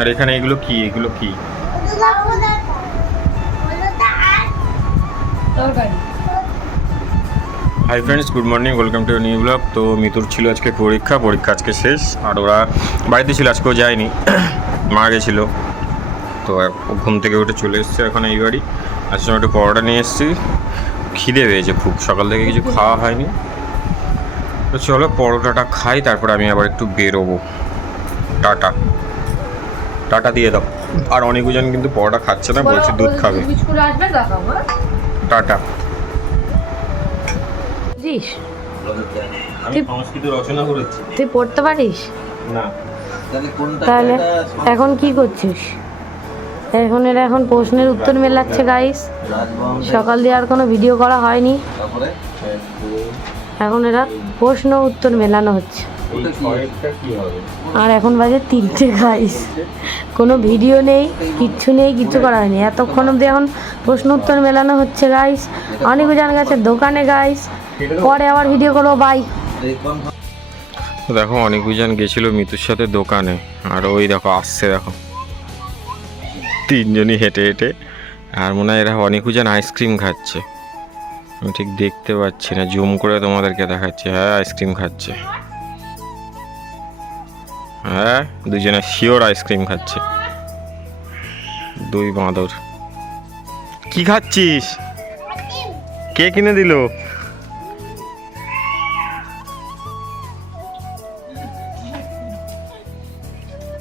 আর এখানে এগুলো কি? এগুলো কি? Hi friends good morning welcome to new blog তো মিতুর ছিল আজকে পরীক্ষা। পরীক্ষা আজকে শেষ। আর ওরা বাড়িতে ছিল, আজকেও যায়নি। মা গেছিল। তো ঘুম থেকে উঠে চলে এসছে এখন এই বাড়ি। আজকে একটু পরোটা নিয়ে এসেছি। খিদে পেয়েছে খুব। সকাল থেকে কিছু খাওয়া হয়নি। তো চলো পরোটাটা খাই। তারপর আমি আবার একটু বেরোবো। টাটা। টাটা দিয়ে দাও। আর অনেকজন কিন্তু পরোটা খাচ্ছে না বলছে দুধ খাবে। বিস্কুট আসবে? দেখাও টাটা। বুঝিস আমি সংস্কৃত রচনা করেছি। তুই পড়তে পারিস? না। তাহলে এখন কি করছিস? এখন এরা এখন প্রশ্নের উত্তর মেলাচ্ছে গাইস সকাল দিয়ে আর কোনো ভিডিও করা হয়নি। এখন এরা প্রশ্ন উত্তর মেলানো হচ্ছে। আর এখন বাজে তিনটে গাইস কোনো ভিডিও নেই কিচ্ছু নেই কিচ্ছু করা হয়নি। এতক্ষণ অব্দি এখন প্রশ্ন উত্তর মেলানো হচ্ছে গাইস অনেক জানা গেছে দোকানে গাইস পরে আবার ভিডিও করব বাই তো দেখো অনেকজন গেছিল মিতুর সাথে দোকানে। আর ওই দেখো আসছে দেখো। তিনজনই হেঁটে হেঁটে। আর মনে হয় এরা অনেক অনেকজন আইসক্রিম খাচ্ছে। আমি ঠিক দেখতে পাচ্ছি না। জুম করে তোমাদেরকে দেখাচ্ছি। হ্যাঁ আইসক্রিম খাচ্ছে। হ্যাঁ দুজনে শিওর আইসক্রিম খাচ্ছে। দুই বাঁদর। কি খাচ্ছিস? কে কিনে দিল?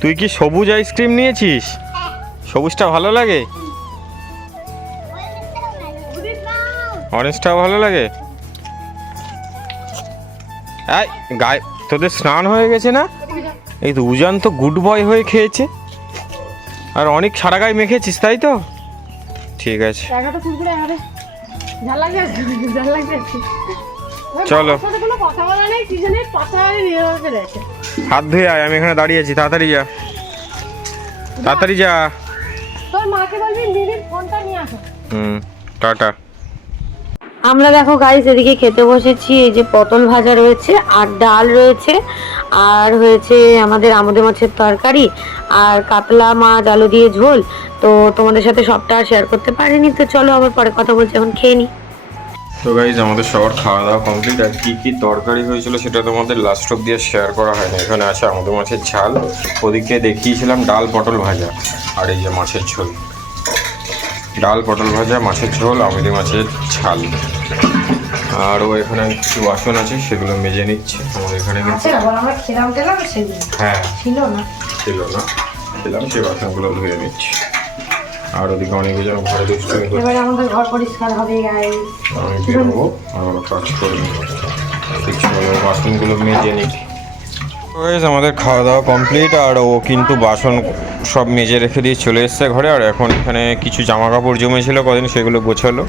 তুই কি সবুজ আইসক্রিম নিয়েছিস? সবুজটা ভালো লাগে? অরেঞ্জটা ভালো লাগে? গায়ে তোদের স্নান হয়ে গেছে না? এই তো উজান তো গুড বয় হয়ে খেয়েছে। আর অনেক সারা গায়ে মেখেছিস তাই তো? ঠিক আছে। চলো। রয়েছে হাত ধুয়ে আয় আমি এখানে দাঁড়িয়ে আছি তাড়াতাড়ি যা। তাড়াতাড়ি যা। তোর মাকে বলবি দিদির ফোনটা নিয়ে আসো। হুম টাটা। আমরা দেখো গাইস এদিকে খেতে বসেছি, এই যে পটল ভাজা রয়েছে, আর ডাল রয়েছে, আর হয়েছে আমাদের আমোদে মাছের তরকারি, আর কাতলা মাছ, আলু দিয়ে ঝোল, তো তোমাদের সাথে সবটা শেয়ার করতে পারিনি, তো চলো আবার পরে কথা বলছি, এখন খেয়ে নি। তো গাইজ আমাদের সবার খাওয়া দাওয়া কমপ্লিট আর কী কী তরকারি হয়েছিল সেটা তোমাদের লাস্ট অব দিয়ে শেয়ার করা হয়নি। এখানে আছে আমাদের মাছের ঝাল, ওদিকে দেখিয়েছিলাম ডাল পটল ভাজা, আর এই যে মাছের ঝোল। ডাল পটল ভাজা, মাছের ঝোল আমাদের মাছের ঝাল। আর ও এখানে কিছু বাসন আছে সেগুলো মেজে নিচ্ছে। এখানে আমরা সেগুলো হ্যাঁ। ছিল না। ছিল না। খেলাম সেই বাসনগুলো ধুয়ে নিচ্ছি। আর ওদিকে অনেক জন ঘরে দুষ্টুমি করছে। এবারে আমাদের ঘর পরিষ্কার হবে গাইস আমি বেরোবো আর কাজ করে নেব। চলো বাসনগুলো মেজে নিই। Guys, আমাদের খাওয়া দাওয়া কমপ্লিট আর ও কিন্তু বাসন সব মেজে রেখে দিয়ে চলে এসছে ঘরে। আর এখন এখানে কিছু জামা কাপড় জমেছিল কদিন সেগুলো গোছালো।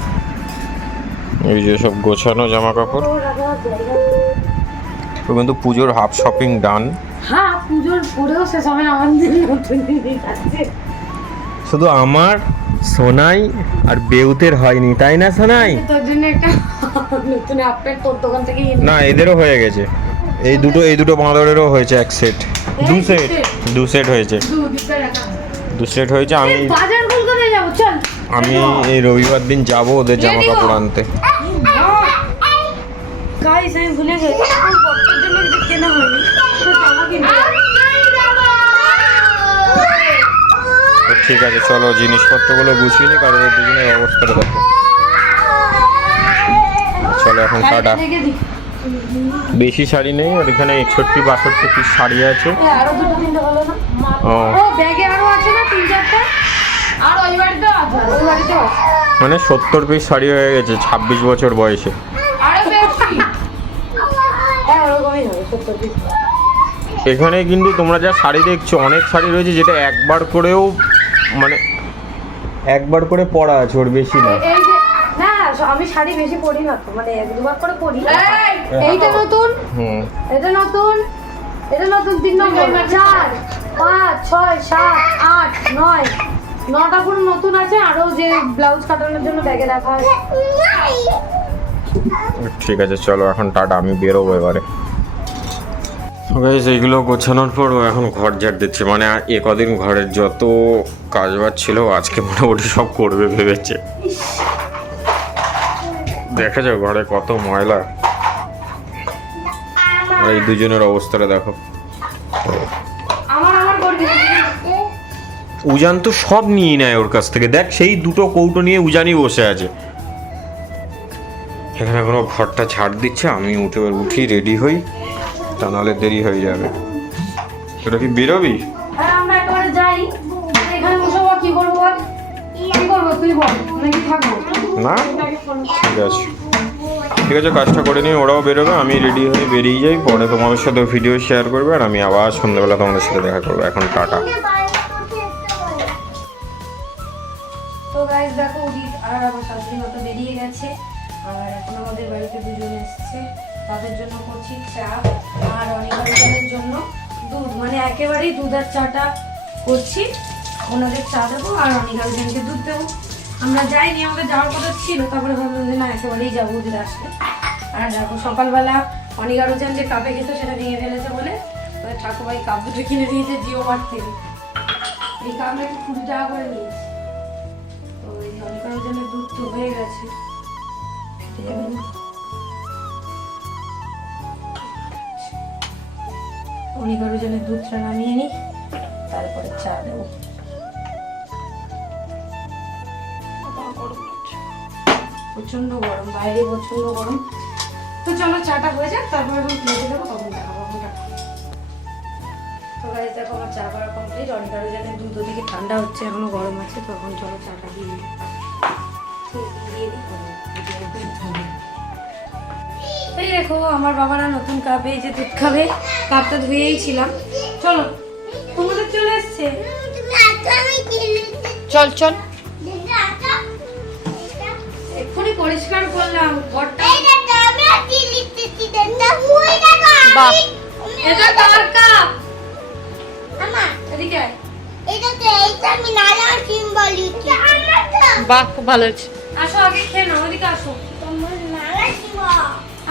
এই যে সব গোছানো জামা কাপড় তো কিন্তু পুজোর হাফ শপিং ডান। হ্যাঁ পুজোর পরেও শেষ হবে না আমাদের নতুন শুধু আমার সোনাই আর বেউতের হয়নি তাই না সোনাই? তোর জন্য একটা নতুন আপডেট তোর দোকান থেকে না এদেরও হয়ে গেছে। এই দুটো এই দুটো বাঁদরেরও হয়েছে এক সেট দু সেট দু সেট হয়েছে। দু সেট হয়েছে আমি বাজার কলকাতায় যাব চল। আমি এই রবিবার দিন যাব ওদের জামা কাপড় আনতে। গাইস আমি ভুলে গেছি। আমার জন্য কিছু কেনা হয়নি তো জামা ঠিক আছে চলো জিনিসপত্রগুলো গুছিয়ে নিই কারণ ওদের দুজনের অবস্থাটা দেখো। চলো এখন কাটা বেশি শাড়ি নেই আর এখানে একষট্টি বাষট্টি পিস শাড়ি আছে। ও ব্যাগে আরও আছে না তিন চারটা? আর ওই বাড়িতেও আছে। ওই বাড়িতেও আছে। মানে সত্তর পিস শাড়ি হয়ে গেছে ছাব্বিশ বছর বয়সে। আরও বেশি হ্যাঁ এখানে কিন্তু তোমরা যা শাড়ি দেখছ অনেক শাড়ি রয়েছে যেটা একবার করেও মানে একবার করে পরা আছে ওর বেশি না। না আমি শাড়ি বেশি পরি না তো মানে এক দুবার করে পরি। এইটা নতুন? হুম। এটা নতুন? এটা নতুন তিন নম্বর। চার পাঁচ ছয় সাত আট নয় নটা পুরো নতুন আছে, আরও যে ব্লাউজ কাটানোর জন্য ব্যাগে রাখা আছে। ঠিক আছে, চলো, এখন টাটা, আমি বেরোবো এবারে। গাইস এইগুলো গোছানোর পর এখন ঘর ঝাড় দিচ্ছে মানে এ কদিন ঘরের যত কাজ বাজ ছিল, আজকে মোটামুটি সব করবে ভেবেছে। দেখা যাও ঘরে কত ময়লা। আর এই দুজনের অবস্থাটা দেখো। উজান তো সব নিয়ে নেয় ওর কাছ থেকে। দেখ সেই দুটো কৌটো নিয়ে উজানই বসে আছে। এখানে কোনো ঘরটা ছাড় দিচ্ছে আমি উঠে উঠি রেডি হই। তা নাহলে দেরি হয়ে যাবে। তোরা কি বেরোবি? হ্যাঁ আমরা একেবারে যাই। এখানে বসে বল, কি করব বল? কি করব তুই বল নাকি থাকব? না। ঠিক আছে। ঠিক আছে কাজটা করে নিয়ে ওরাও বেরোবে আমি রেডি হয়ে বেরিয়ে যাই। পরে তোমাদের সাথে ভিডিও শেয়ার করবে আর আমি আবার সন্ধ্যাবেলা তোমাদের সাথে দেখা করব। এখন টাটা। তাদের জন্য করছি চা আর অনিবার্যের জন্য দুধ। মানে একেবারেই দুধ আর চাটা করছি। ওনাদের চা দেবো আর অনিগার্জেনকে দুধ দেবো। আমরা যাইনি, আমাদের যাওয়ার কথা ছিল। তারপরে ভাবলাম যে না, একেবারেই যাব উদিত আসলে আর দেখো, সকালবেলা অনিগার্জেন যে কাপে খেত সেটা ভেঙে ফেলেছে বলে ওদের ঠাকুরবাই কাপ দুটো কিনে দিয়েছে জিও মার্ট থেকে। এই কাপটা একটু কুড়ি টাকা করে নিয়েছে। তো এই অনিকার জন্য দুধ তো হয়ে গেছে। অনিকার জন্য দুধটা নামিয়ে নিই তারপরে চা দেবো প্রচণ্ড গরম, বাইরে প্রচণ্ড গরম তো চলো চাটা হয়ে যাক, তারপরে এখন প্লেটে দেবো তখন দেখাবো দেখো আমার চা করা কমপ্লিট জানে দুধ, ওদিকে ঠান্ডা হচ্ছে, এখনও গরম আছে তখন চলো চাটা দিয়ে। দিয়ে দিই। এই দেখো আমার বাবারা নতুন কাপে এই যে দুধ খাবে। কাপটা ধুয়েই ছিলাম। চলো তোমাদের চলে এসছে। চল চল। এক্ষুনি পরিষ্কার করলাম ঘরটা। বাহ। এটা কার কাপ? এদিকে আয়। বাহ খুব ভালো হয়েছে। আসো আগে খেয়ে নাও ওদিকে আসো।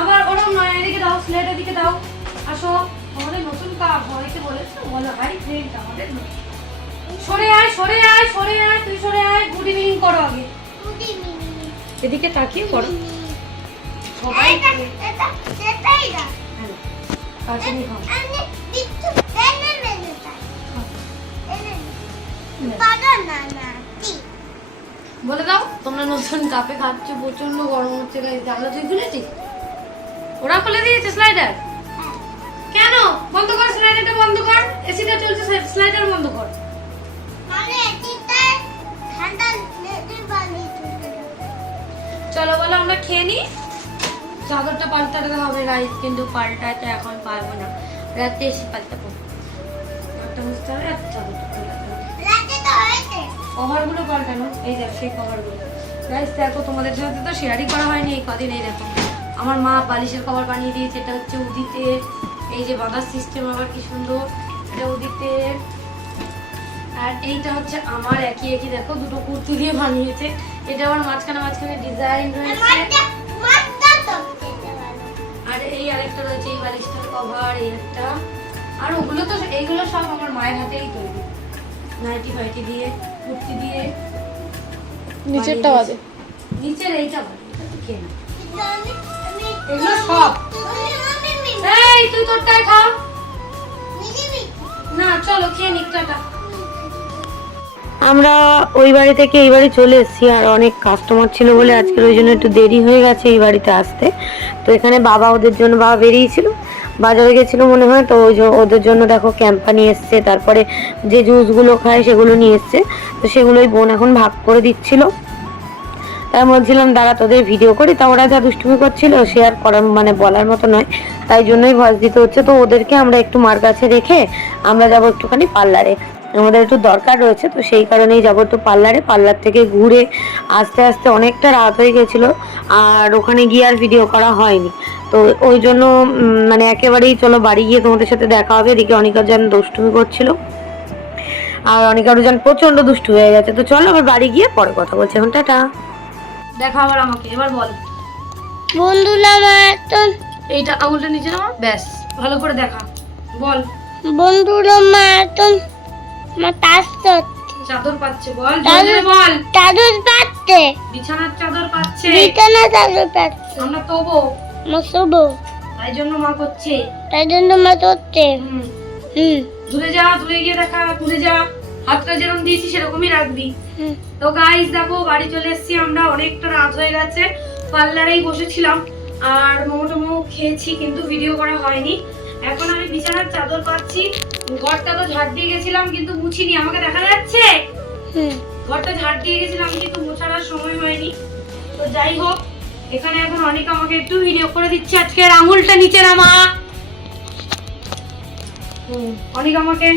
আবার ওরম নয় এদিকে দাও স্লেট এদিকে দাও। আসো আমাদের নতুন কাপ অনেকে বলেছে বলো হাই ফ্রেন্ড আমাদের নতুন। সরে আয় সরে আয় সরে আয় তুই সরে আয় গুড ইভিনিং করো আগে। এদিকে তাকিয়ে করো। সবাই কাছে নিয়ে খাও বলে দাও তোমরা নতুন কাপে খাচ্ছ প্রচণ্ড গরম হচ্ছে জানলা তুই খুলেছিস ওরা খুলে দিয়েছে স্লাইডার কেন? বন্ধ কর স্লাইডারটা বন্ধ কর। এসিটা চলছে স্লাইডার বন্ধ কর। চলো বলো আমরা খেয়ে নিই চাদরটা পাল্টাতে হবে গাইস কিন্তু পাল্টাতে এখন পারব না। রাতে এসে পাল্টাবো। একটা বুঝতে হবে আর চাদরটা পাল্টাতে কভারগুলো পাল্টানো এই দেখ সেই কভারগুলো। গাইস দেখো তোমাদের সাথে তো শেয়ারই করা হয়নি এই কদিন এই দেখো। আমার মা বালিশের কভার বানিয়ে দিয়েছে এটা হচ্ছে উদিতে এই যে বাঁধার সিস্টেম আবার কি সুন্দর এটা উদিতে। আর এইটা হচ্ছে আমার একই একই দেখো দুটো কুর্তি দিয়ে বানিয়েছে। এটা আবার মাঝখানে মাঝখানে ডিজাইন রয়েছে। আর এই আরেকটা রয়েছে এই বালিশটার কভার এই একটা। আর ওগুলো তো এইগুলো সব আমার মায়ের হাতেই তৈরি। নাইটি ফাইটি দিয়ে কুর্তি দিয়ে নিচেরটা বাদে। নিচের এইটা বাদে, এটা তো কেনা। এই, তুই তোরটাই খা না, চলো, খেয়ে নিক, টাটা। আমরা ওই বাড়ি থেকে এই বাড়ি চলে এসেছি, আর অনেক কাস্টমার ছিল বলে আজকের ওই জন্য একটু দেরি হয়ে গেছে এই বাড়িতে আসতে। তো এখানে বাবা ওদের জন্য, বাবা বেরিয়েছিল, বাজারে গেছিল মনে হয়, তো ওই ওদের জন্য দেখো ক্যাম্পা নিয়ে এসছে, তারপরে যে জুসগুলো খায় সেগুলো নিয়ে এসছে, তো সেগুলোই বোন এখন ভাগ করে দিচ্ছিল। তাই বলছিলাম, দাঁড়া, তোদের ভিডিও করি। তা ওরা যা দুষ্টুমি করছিল শেয়ার করার মানে বলার মতো নয়। তাই জন্যই ভয়েস দিতে হচ্ছে। তো ওদেরকে আমরা একটু মার কাছে রেখে আমরা যাব একটুখানি পার্লারে। আমাদের একটু দরকার রয়েছে, তো সেই কারণেই যাব একটু পার্লারে। পার্লার থেকে ঘুরে আস্তে আস্তে অনেকটা রাত হয়ে গেছিল, আর ওখানে গিয়ে আর ভিডিও করা হয়নি। তো ওই জন্য মানে একেবারেই চলো বাড়ি গিয়ে তোমাদের সাথে দেখা হবে। এদিকে অনিকা যেন দুষ্টুমি করছিল। আর অনেক অনিকা যেন প্রচণ্ড দুষ্টু হয়ে গেছে। তো চলো আবার বাড়ি গিয়ে পরে কথা বলছি। এখন টাটা। দেখা আবার আমাকে এবার বল। বন্ধুরা আমার তো এইটা আঙুলটা নিচে নামা? ব্যাস ভালো করে দেখা। বল। বন্ধুরা মা এখন মা তাস চাদর পাচ্ছে বল। চাদর- বল। চাদর পাচ্ছে। বিছানার চাদর পাচ্ছে। বিছানা চাদর পাচ্ছে। আমরা তবো। মা শুভ তাই জন্য মা করছে। তাই জন্য মা করছে। হুম। হুম। দূরে যা দূরে গিয়ে দেখা দূরে যা। হাতটা যেরকম দিয়েছি সেরকমই রাখবি। তো গাইস দেখো বাড়ি চলে এসেছি আমরা অনেকটা রাত হয়ে গেছে। পার্লারেই বসেছিলাম আর মোমো টোমো খেয়েছি কিন্তু ভিডিও করা হয়নি। এখন আমি বিছানার চাদর পাচ্ছি। ঘরটা তো ঝাড় দিয়ে গেছিলাম কিন্তু মুছিনি। আমাকে দেখা যাচ্ছে? ঘরটা ঝাড় দিয়ে গেছিলাম কিন্তু মোছার আর সময় হয়নি। তো যাই হোক এখানে এখন অনেক আমাকে একটু ভিডিও করে দিচ্ছে। আজকে আঙুলটা নিচে নামা। হুম, অনেক আমাকে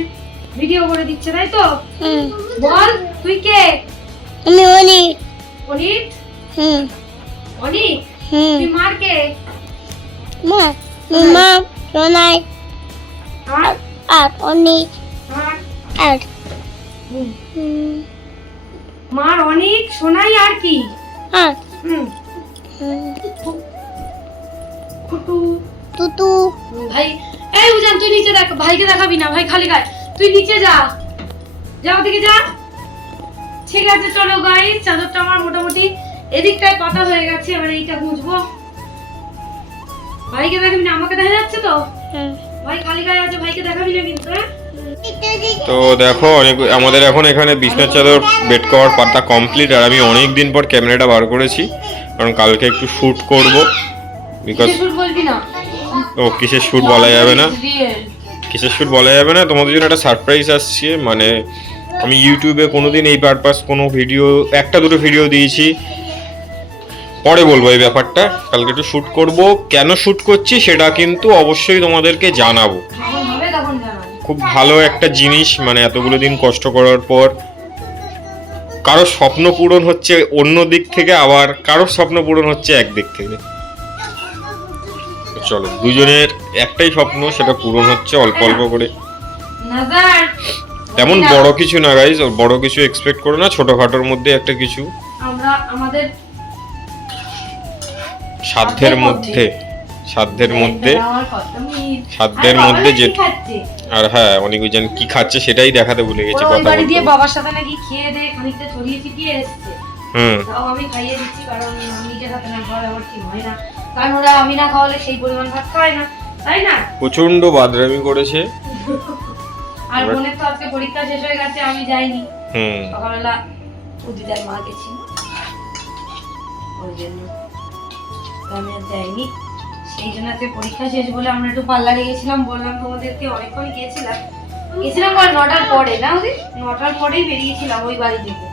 ভিডিও করে দিচ্ছে তাই তো? বল তুই কে? আমি অনেক অনিক হুম। অনিক হুম। তুই মার কে? মা মা সোনাই আর? আর অনেক আর? আর। হুম, মার অনিক সোনাই আর কি? আর। হুম। খুটু তুতু ভাই এই উজান তুই নিচে দেখ ভাইকে দেখাবি না ভাই খালি গায়ে। তুই নিচে যা। যা ওদিকে যা। ঠিক আছে চলো গাই চাদরটা আমার মোটামুটি এদিকটায় পাতা হয়ে গেছে এবার এইটা গুঁজবো। ভাইকে দেখাবি না আমাকে দেখা যাচ্ছে তো? ভাই খালি গায়ে আছে ভাইকে দেখাবি না কিন্তু হ্যাঁ? তো দেখো অনেক আমাদের এখন এখানে বিছনার চাদর বেড কভার পাতা কমপ্লিট আর আমি অনেক দিন পর ক্যামেরাটা বার করেছি কারণ কালকে একটু শ্যুট করব বিকজ কিছু বলবি না? ও কিসের শ্যুট বলা যাবে না. কিসের শ্যুট বলা যাবে না? তোমাদের জন্য একটা সারপ্রাইজ আসছে। মানে আমি ইউটিউবে কোনোদিন এই পারপাস কোনো ভিডিও একটা দুটো ভিডিও দিয়েছি। পরে বলব এই ব্যাপারটা। কালকে একটু শ্যুট করব। কেন শ্যুট করছি সেটা কিন্তু অবশ্যই তোমাদেরকে জানাব। খুব ভালো একটা জিনিস মানে এতগুলো দিন কষ্ট করার পর। কারও স্বপ্ন পূরণ হচ্ছে অন্য দিক থেকে আবার কারও স্বপ্ন পূরণ হচ্ছে এক দিক থেকে। চলো দুজনের একটাই স্বপ্ন সেটা পূরণ হচ্ছে অল্প অল্প করে। তেমন বড় কিছু না গাইজ বড় কিছু এক্সপেক্ট করো না ছোটখাটোর মধ্যে একটা কিছু। আমরা আমাদের সাধ্যের মধ্যে সাধ্যের মধ্যে। সাধ্যের মধ্যে যে আর হ্যাঁ অনেক জন কি খাচ্ছে সেটাই দেখাতে ভুলে গেছি কথা বাড়ি দিয়ে বাবার সাথে নাকি খেয়ে দিয়ে খানিকটা ছড়িয়ে ছিটিয়ে এসছে। হুম। তাও আমি খাইয়ে দিচ্ছি কারণ নিজের হাতে না খাওয়ালে আমার ঠিক হয় না। কারণ ওরা আমি না খাওয়ালে সেই পরিমাণ ভাত খায় না তাই না? প্রচণ্ড বাদরামি করেছে। আর বোনের তো আজকে পরীক্ষা শেষ হয়ে গেছে আমি যাইনি। হুম। সকালবেলা উদিদার মা গেছি ওই জন্য আমি আর যাইনি। সেই জন্য আজকে পরীক্ষা শেষ বলে আমরা একটু পার্লারে গেছিলাম বললাম তোমাদেরকে অনেকক্ষণ গিয়েছিলাম গেছিলাম কখন নটার পরে না ওদের নটার পরেই বেরিয়েছিলাম ওই বাড়ি থেকে।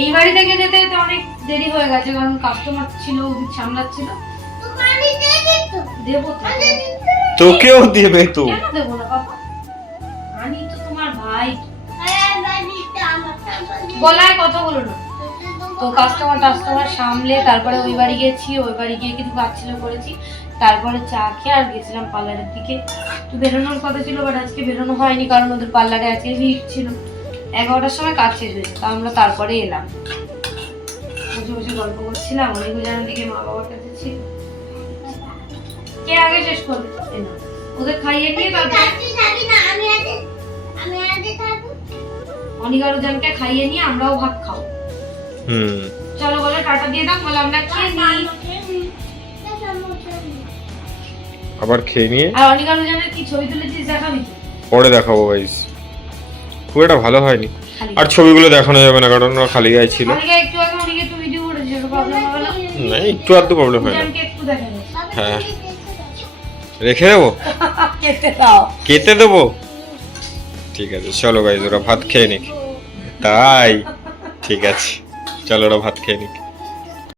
এই বাড়ি থেকে যেতে যেতে অনেক দেরি হয়ে গেছে কারণ কাস্টমার ছিল সামলাচ্ছিল। তোকেও দেবে তো। কেন দেবো না বাবা? আমি তো গলায় কথা বলো না। তো কাস্টমার টাস্টমার সামলে তারপরে ওই বাড়ি গেছি ওই বাড়ি গিয়ে কিছু কাজ ছিল করেছি। তারপরে চা খেয়ে আর গেছিলাম পার্লারের দিকে। তো বেরোনোর কথা ছিল বাট আজকে বেরোনো হয়নি কারণ ওদের পার্লারে আজকে ভিড় ছিল। এগারোটার সময় কাজ শেষ হয়েছে তা আমরা তারপরে এলাম। বসে বসে গল্প করছিলাম অনেক জানার দিকে মা বাবার কাছে ছিল। কে আগে শেষ করবে? এ না। ওদের খাইয়ে নিয়ে তারপরে অনিকার জানকে খাইয়ে নিয়ে আমরাও ভাত খাও হুম। চলো বলে টাটা দিয়ে দাও বলে আমরা খেয়ে নিই। আবার খেয়ে নিয়ে? আর অনিকার জানের কি ছবি তুলেছিস দেখাবি পরে দেখাবো গাইজ খুব একটা ভালো হয়নি। আর ছবিগুলো দেখানো যাবে না কারণ ওরা খালি গায়ে ছিল। একটু আগে অনিকা একটু ভিডিও করেছে প্রবলেম হবে না? না একটু আধটু প্রবলেম হয় না। হ্যাঁ। রেখে দেবো? কেটে দাও। কেটে দেবো? ঠিক আছে চলো গাইজ ওরা ভাত খেয়ে নিক। তাই ঠিক আছে চলো ওরা ভাত খেয়ে নিক।